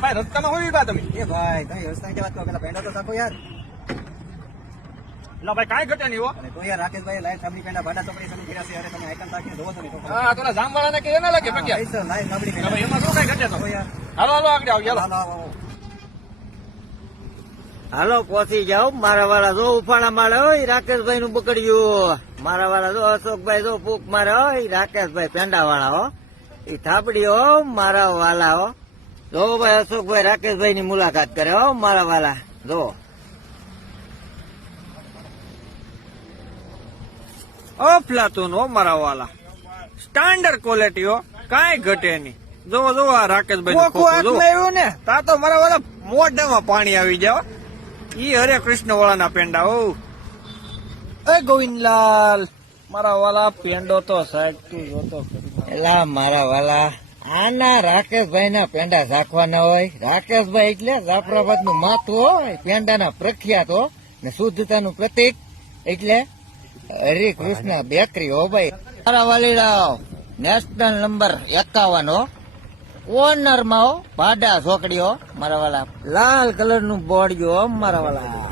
ભાઈ રસ્તામાં હોય ગયા તમે એ ભાઈ કઈ રસ્તા જવા તો પેલા પેંડા તો સાકો યાર. ના ભાઈ કાંઈ ઘટે નહીં હો. અને તો યાર રાકેશભાઈ લાઈટ સાબરી પેંડા ભાડા ચોપડી શરૂ કર્યા છે. અરે તમે આઈકન તાકીને જોવો તો નહીં તો હા તો જામવાળા ને કે એના લાગે પગ્યા લાઈટ સાબરી ના ભાઈ એમાં શું કઈ ઘટે તો યાર. હાલો હાલો આગળ આવ ચાલો હાલો પહોંચી જાઓ. મારા વાળા જો ઉફાળા મારે હોય રાકેશભાઈ નું બકડ્યું. મારા વાળા જો અશોકભાઈ જો ફૂક મારે હોય રાકેશભાઈ પેંડા વાળા હો. એ થાપડી હો મારા વાલા હો. જો ભાઈ અશોકભાઈ રાકેશભાઈ ની મુલાકાત કરે હો મારા વાલા. જો અફલાતુન હો મારા વાલા, સ્ટાન્ડર્ડ ક્વોલિટી હો, કાંઈ ઘટે નહીં. જોવો જોવો આ રાકેશભાઈ ને તા તો મારા વાળા મોઢામાં પાણી આવી જાય. ઈ હરે કૃષ્ણ વાળાના પેંડા હો. એ ગોવિંદલાલ મારા વાલા પેંડો તો સાહેબ તું જોતો એલા મારા વાલા આના રાકેશભાઈ ના પેંડા ઝાંખવાના હોય. રાકેશભાઈ એટલે જાફરાબાદ નું માથું હોય, પેંડાના પ્રખ્યાત હો ને શુદ્ધતાનું પ્રતીક એટલે હરિકૃષ્ણ બેકરી હો ભાઈ. મારા વાલીડાઓ નેશનલ નંબર 51 હો, ઓનર માં હો, ભાડા છોકડીઓ મારા વાલા, લાલ કલર નું બોર્ડ હો મારા વાલા.